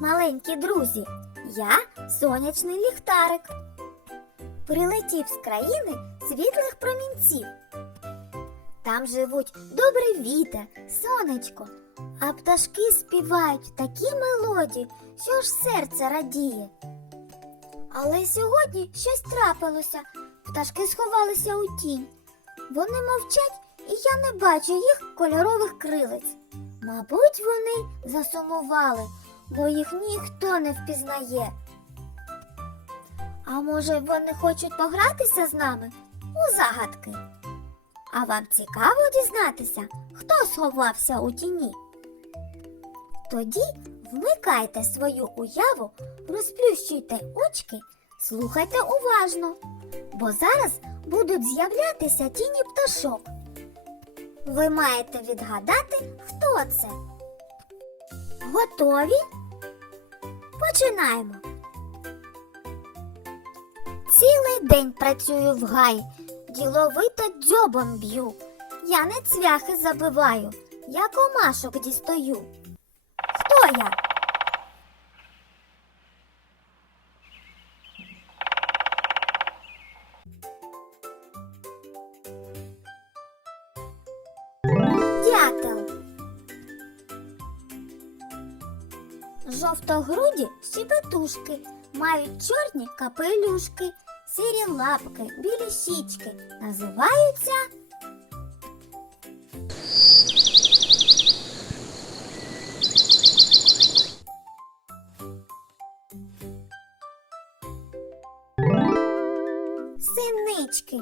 маленькі друзі. Я сонячний ліхтарик. Прилетів з країни світлих промінців. Там живуть добрий вітер, сонечко, а пташки співають такі мелодії, що аж серце радіє. Але сьогодні щось трапилося. Пташки сховалися у тінь. Вони мовчать, і я не бачу їх кольорових крилець. Мабуть, вони засумували, бо їх ніхто не впізнає. А може, вони хочуть погратися з нами у загадки? А вам цікаво дізнатися, хто сховався у тіні? Тоді вмикайте свою уяву, розплющуйте очки, слухайте уважно, бо зараз будуть з'являтися тіні пташок. Ви маєте відгадати, хто це. Готові? Починаємо. Цілий день працюю в гай, діловито дзьобом б'ю. Я не цвяхи забиваю, я комашок дістаю. Хто я? Жовтогруді щебетушки мають чорні капелюшки, сірі лапки, білі щічки. Називаються синички.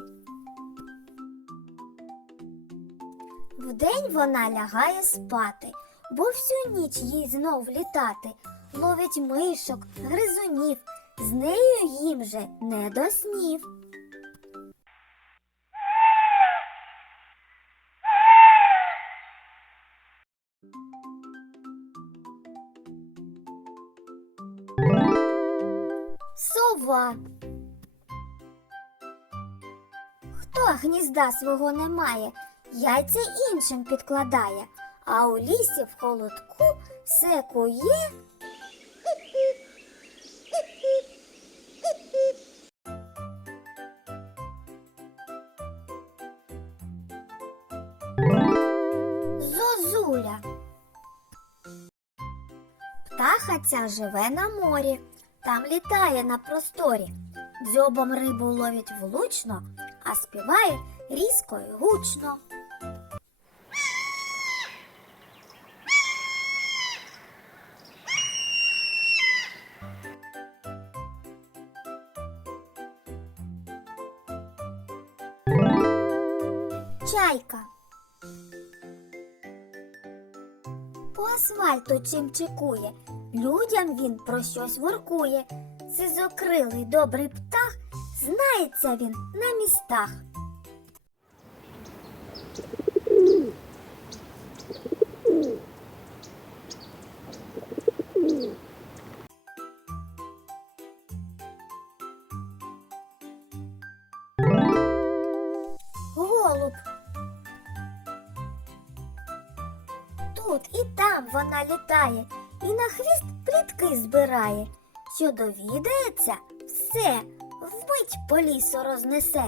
Вдень вона лягає спати, бо всю ніч їй знов літати. Ловить мишок, гризунів, з нею їм же не до снів. Сова. Хто гнізда свого не має, яйця іншим підкладає, а у лісі в холодку все кує. Зозуля. Птаха ця живе на морі, там літає на просторі. Дзьобом рибу ловить влучно, а співає різко й гучно. Чайка. По асфальту чим чекує, людям він про щось воркує. Сизокрилий добрий птах, знається він на містах. Голуб. Тут і там вона літає, і на хвіст плітки збирає. Що довідається, все вмить по лісу рознесе.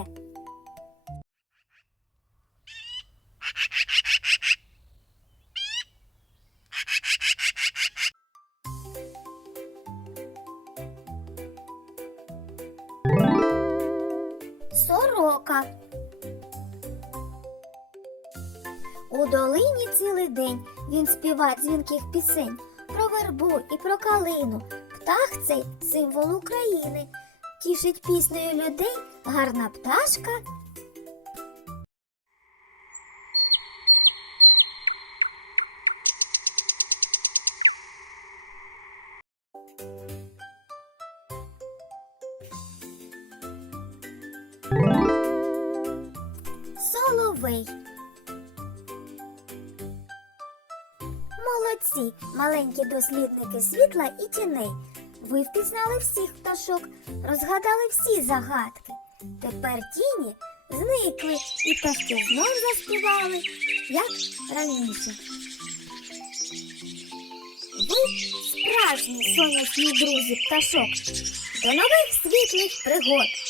Сорока. У долині цілий день він співає дзвінких пісень про вербу і про калину. Птах цей символ України. Тішить піснею людей гарна пташка. Соловей. Молодці, маленькі дослідники світла і тіней. Ви впізнали всіх пташок, розгадали всі загадки. Тепер тіні зникли і пташки знов заспівали, як раніше. ви справжні сонячні друзі пташок. До нових світлих пригод!